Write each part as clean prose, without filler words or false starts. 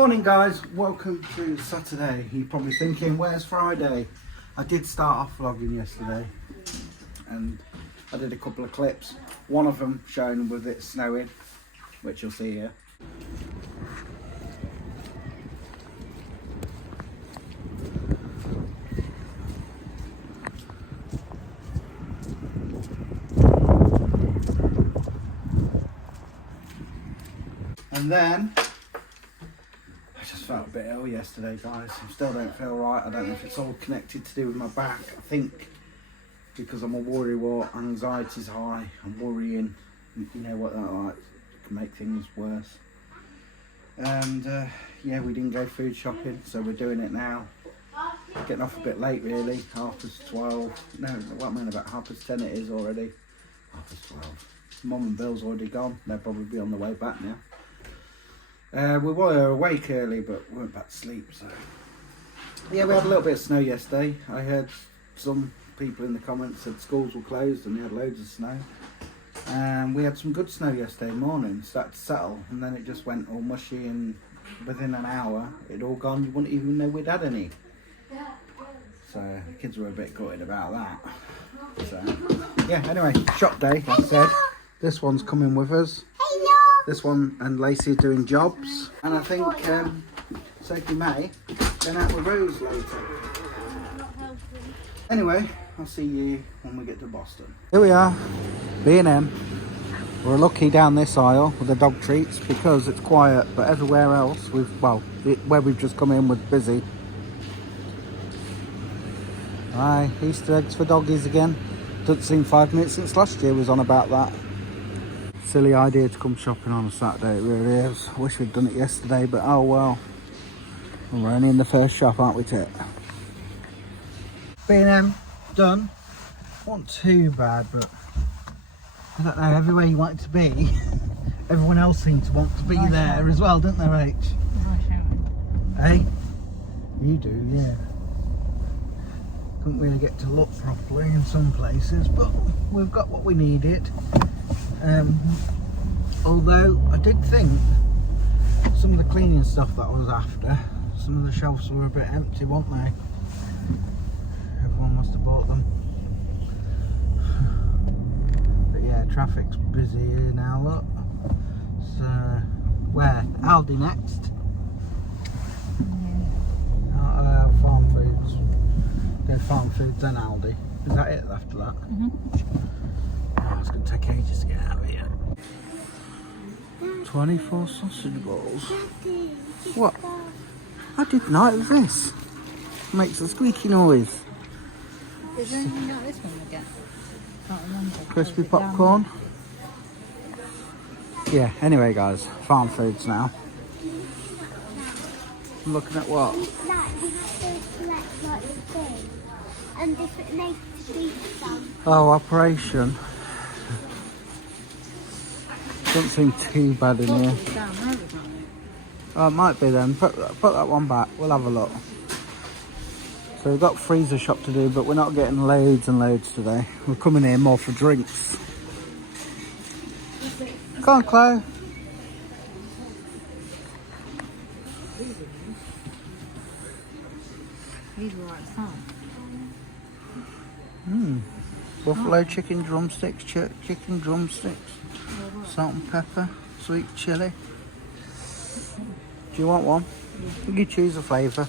Morning guys, welcome to Saturday. You're probably thinking, where's Friday? I did start off vlogging yesterday and I did a couple of clips. One of them showing with it snowing, which you'll see here. And then I just felt a bit ill yesterday, guys. I still don't feel right. I don't know if it's all connected to do with my back. I think because I'm a worrywart, anxiety's high, I'm worrying. You know what that like can make things worse. And yeah, we didn't go food shopping, so we're doing it now. Getting off a bit late, really. 12:30. No, what I mean about 10:30 it is already. 12:30. Mum and Bill's already gone. They'll probably be on the way back now. We were awake early, but we went back to sleep. So yeah, we had a little bit of snow yesterday. I heard some people in the comments said schools were closed and they had loads of snow. And we had some good snow yesterday morning. Started to settle, and then it just went all mushy. And within an hour, it'd all gone. You wouldn't even know we'd had any. So the kids were a bit gutted about that. So yeah. Anyway, shop day. Like I said, this one's coming with us. This one and Lacey are doing jobs, and I think Sophie May going out with Rose later. Anyway, I'll see you when we get to Boston. Here we are, B&M. We're lucky down this aisle with the dog treats because it's quiet, but everywhere else where we've just come in was busy. Aye, Easter eggs for doggies again. Doesn't seem 5 minutes since last year was on about that. Silly idea to come shopping on a Saturday, it really is. I wish we'd done it yesterday, but oh well. We're only in the first shop, aren't we, Tit? B&M done. Not too bad, but I don't know, everywhere you want it to be, everyone else seems to want to be there as well, don't they, Rach? Hey? You do, yeah. Couldn't really get to look properly in some places, but we've got what we needed. Although I did think some of the cleaning stuff that I was after, some of the shelves were a bit empty, weren't they? Everyone must have bought them. But yeah, traffic's busy here now, look. So, where? Aldi next? Farm Foods. Go Farm Foods then Aldi. Is that it after that? Oh, it's going to take ages to get out of here. 24 sausage balls. What? I didn't like this. Makes a squeaky noise. Is there anything like this one we get? Can't remember. Crispy popcorn. Yeah, anyway guys, Farm Foods now. I'm looking at what? You have to select like the thing and different names to be some. Oh, Operation. Doesn't seem too bad in here. Oh, it might be then. Put that one back. We'll have a look. So we've got freezer shop to do, but we're not getting loads and loads today. We're coming here more for drinks. Come on, Chloe. These were right fun. Buffalo chicken drumsticks, chicken drumsticks, salt and pepper, sweet chilli. Do you want one? You can choose a flavour.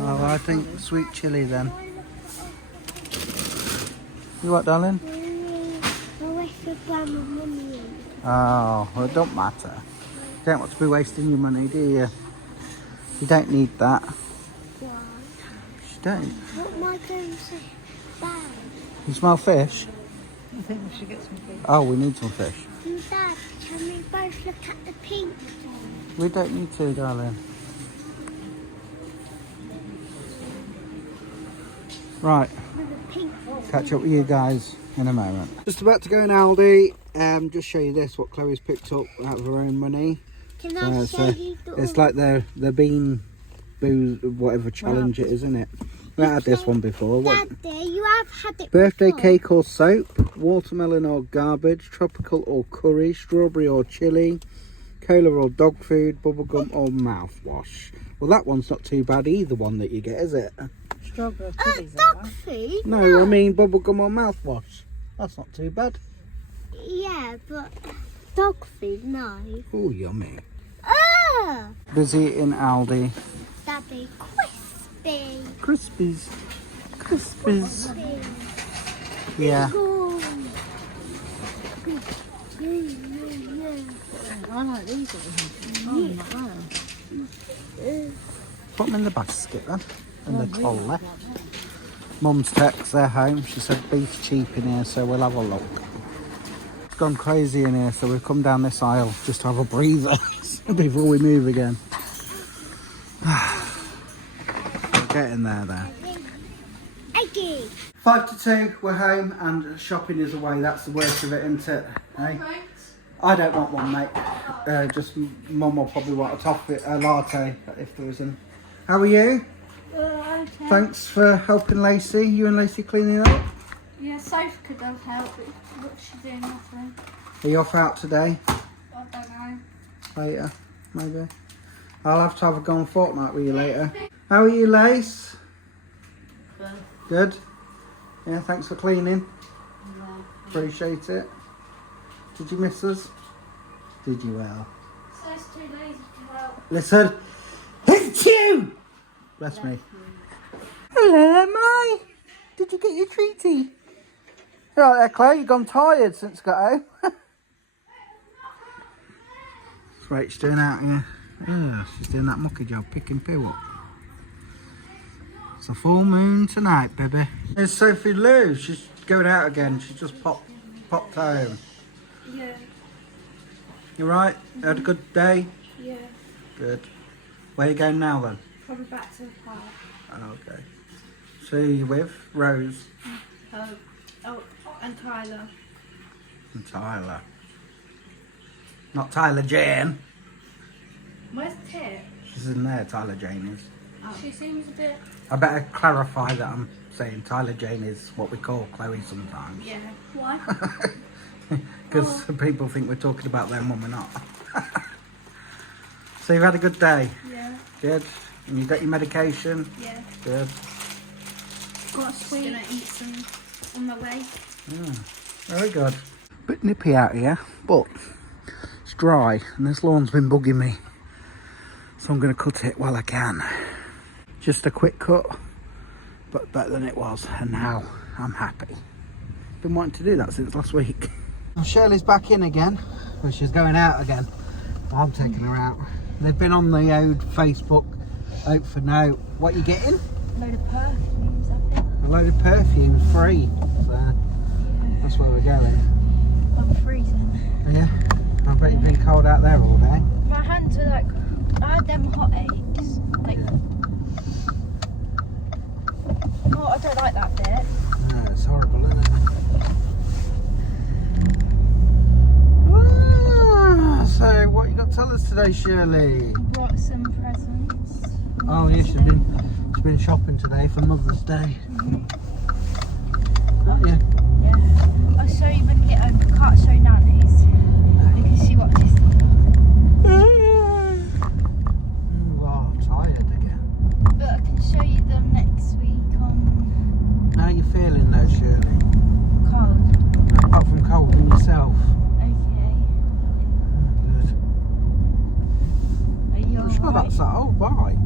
Oh, I think sweet chilli then. You what, darling? Oh, well, it don't matter. You don't want to be wasting your money, do you? You don't need that. You don't. What am I going to say? Dad. You smell fish? I think we should get some fish. Oh, we need some fish. Dad, can we both look at the pink one? We don't need to, darling. Right. With the pink one. Catch up with you guys in a moment. Just about to go in Aldi. Just show you this, what Chloe's picked up out of her own money. Can I show you the It's like the bean booze, whatever challenge it is, isn't it? We had this one before. Daddy, you have had it Birthday before. cake or soap, watermelon or garbage, tropical or curry, strawberry or chili, Coca-Cola or dog food, bubblegum or mouthwash. Well, that one's not too bad either one that you get, is it? Strawberry cookies, Dog food? No, I mean bubblegum or mouthwash. That's not too bad. Yeah, but dog food, no. Oh, yummy. Ah! Busy in Aldi. Daddy, crispy. Crispies. Crispies. Crispy. Yeah. Go. I like these at the moment. Oh, not bad. Put them in the basket then. In the trolley. Mum's text, they're home. She said beef's cheap in here, so we'll have a look. It's gone crazy in here, so we've come down this aisle just to have a breather before we move again. We're getting there. Eggy. 5 to 2, we're home and shopping is away. That's the worst of it, isn't it? Hey? I don't want one, mate. Just Mum will probably want a latte if there isn't. How are you? Okay. Thanks for helping Lacey. You and Lacey cleaning up? Yeah, Sophie could have helped, but she's doing nothing. Are you off out today? I don't know. Later, maybe. I'll have to have a gone fortnight with you later. How are you, Lace? Good? Yeah, thanks for cleaning. Appreciate it. Did you miss us? Did you, well? So's too lazy to help. Listen. It's you! Bless me. Hello, Mai. Did you get your treaty? You're right there, Claire. You've gone tired since got home. That's right, she's doing out here. Yeah, she's doing that mucky job, picking poo up. It's a full moon tonight, baby. There's Sophie Lou. She's going out again. She just popped home. Yeah, You right? Had a good day? yeah. Good. Where are you going now then? Probably back to the park. Oh, okay. So you with Rose Oh, and Tyler. and Tyler. Not Tyler Jane. Where's Tip? She's in there, Tyler Jane is. She seems a bit... I better clarify that I'm saying Tyler Jane is what we call Chloe sometimes. Yeah. Why? Because people think we're talking about them when we're not. So you've had a good day? Yeah. Good. And you got your medication? Yeah. Good. Got a sweet. Gonna eat some on the way. Yeah. Very good. Bit nippy out here, but it's dry and this lawn's been bugging me. So I'm going to cut it while I can. Just a quick cut, but better than it was. And now I'm happy. Been wanting to do that since last week. Shirley's back in again. Well, she's going out again. I'm taking her out. They've been on the old Facebook, out for now. What you getting? A load of perfumes, I think. A load of perfumes, free. So that's where we're going. I'm freezing. Yeah, I bet you've been cold out there all day. My hands are like... I had them hot aches. Like... Oh, I don't like that bit. No, it's horrible, isn't it? So, what you got to tell us today, Shirley? Brought some presents. Oh, yeah, she's been shopping today for Mother's Day. Oh, yeah. Yeah. I'll show you when we get home. I can't show nannies because she watches. Oh, tired again. But I can show you them next week on How are you feeling though, Shirley? cold. Apart from cold in yourself. Okay. Good. Are you I'm sure alright? that's that old bike.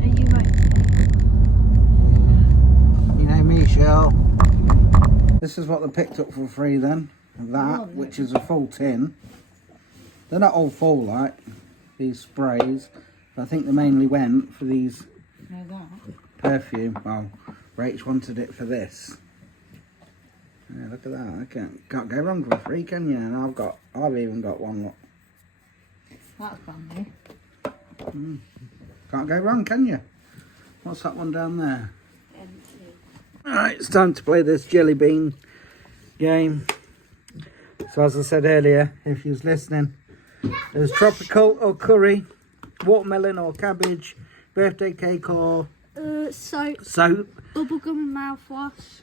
Are you okay? You know me, Shell. This is what they picked up for free then. That, which is a full tin. They're not all full, like, these sprays. But I think they mainly went for these No, that. perfume. Well, Rach wanted it for this. Yeah, look at that. I can't go wrong for free, can you? And I've even got one, look. That's brand new. Can't go wrong, can you? What's that one down there? Alright, it's time to play this jelly bean game. So as I said earlier, if you was listening, there's tropical or curry, watermelon or cabbage, birthday cake or Soap, soap, bubblegum and mouthwash,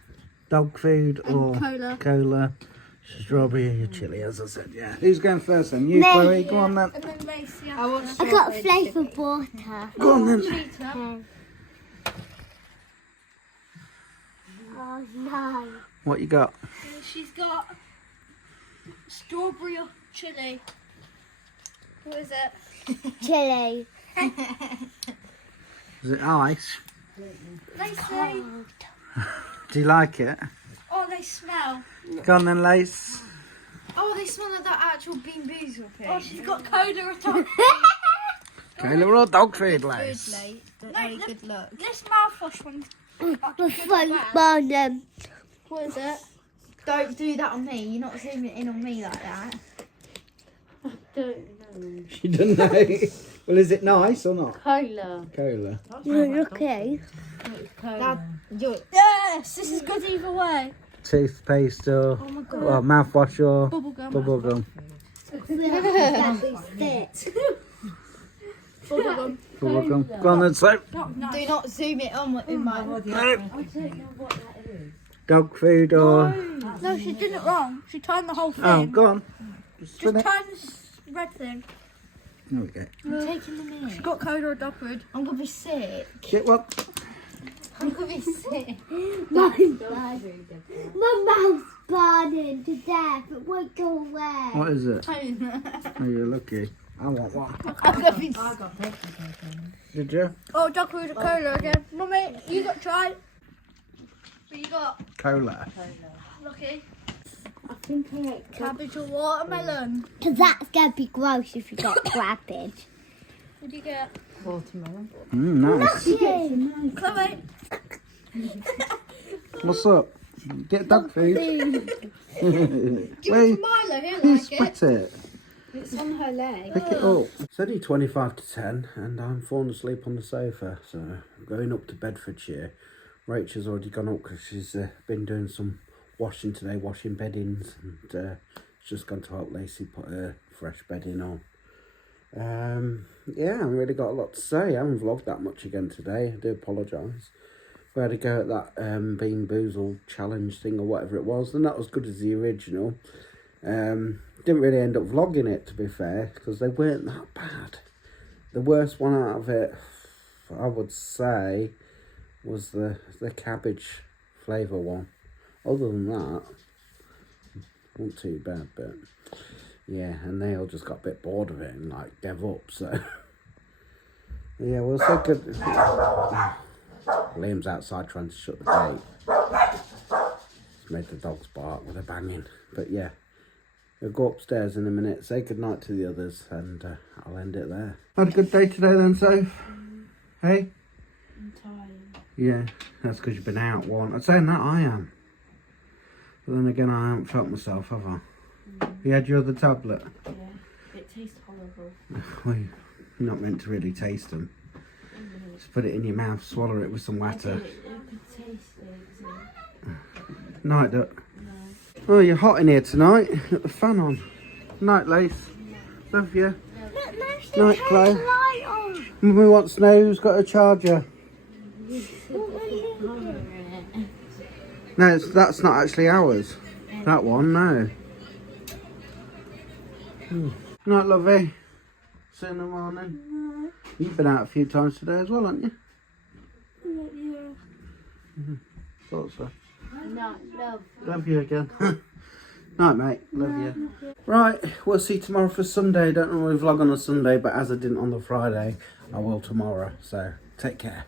Dog food or cola. Strawberry or chili, as I said, yeah. Who's going first then? You, Me. Chloe, go on then. And then Lacey. I got flavoured water. Go on then. Okay. Oh no. What you got? She's got strawberry or chili. What is it? Chili. Is it ice? Lacey. Do you like it? Oh, they smell. Go on then, Lace. Oh, they smell like that actual Bean Boozled thing. Oh, she's got cola or dog Cola or dog food, Lace? Very good look. This mouthwash one. The fun bottom. What is it? Don't do that on me. You're not zooming in on me like that. She doesn't know. Well, is it nice or not? Cola. Cola. Okay. Yes, this is good either way. Toothpaste or well, mouthwash or Bubblegum. bubblegum. Bubblegum. Bubblegum. Go on then, so. Do not zoom it on in my. Dog food or. No, she did it wrong. She turned the whole thing. Oh, go on. Just spin Just it. turn this red thing. There we go. I'm taking them in. She's got cola or dog food. I'm gonna be sick. Get what? I'm gonna be sick. My mouth's burning to death. It won't go away. What is it? Oh, you're lucky. I want one. I'm gonna be I got taken. Did you? Oh, dog food or cola again. Mummy, you got tried. What you got? Cola. Lucky. I think I ate Cabbage or watermelon. because that's gonna be gross if you got cabbage. What do you get? Watermelon. Nice. Chloe. What's up? Get dog food. Give it to Milo. He'll Who like it. spit it? It's on her leg. Pick it up. It's only 25 to 10 and I'm falling asleep on the sofa. So I'm going up to Bedfordshire. Rachel's already gone up because she's been doing some washing today, washing beddings. And she's just gone to help Lacey put her fresh bedding on. Yeah, I haven't really got a lot to say. I haven't vlogged that much again today. I do apologise. We had a go at that Bean Boozled challenge thing or whatever it was. And that was good as the original. Didn't really end up vlogging it, to be fair, because they weren't that bad. The worst one out of it, I would say, was the cabbage flavour one. Other than that, not too bad, but yeah, and they all just got a bit bored of it and like gave up, so yeah, we'll say good. Liam's outside trying to shut the gate. It's made the dogs bark with a banging, but yeah. We'll go upstairs in a minute, say goodnight to the others, and I'll end it there. Had a good day today then, Soph? Hey? I'm tired. Yeah, that's because you've been out one. I'm saying that I am. But then again, I haven't felt myself, have I? You had your other tablet? Yeah. It tastes horrible. Well, you're not meant to really taste them. Just put it in your mouth, swallow it with some water. I could taste it. Night, Duck. Oh, you're hot in here tonight. Got the fan on. Night, Lace. Love you. Night, Chloe. Mummy wants to know who's got a charger. No, that's not actually ours. That one, no. Night, lovey. See you in the morning. You've been out a few times today as well, haven't you? Yeah. Thought so. No, love. Love you again. Night, mate. Love you. Right, we'll see tomorrow for Sunday. Don't normally vlog on a Sunday, but as I didn't on the Friday, I will tomorrow. So, take care.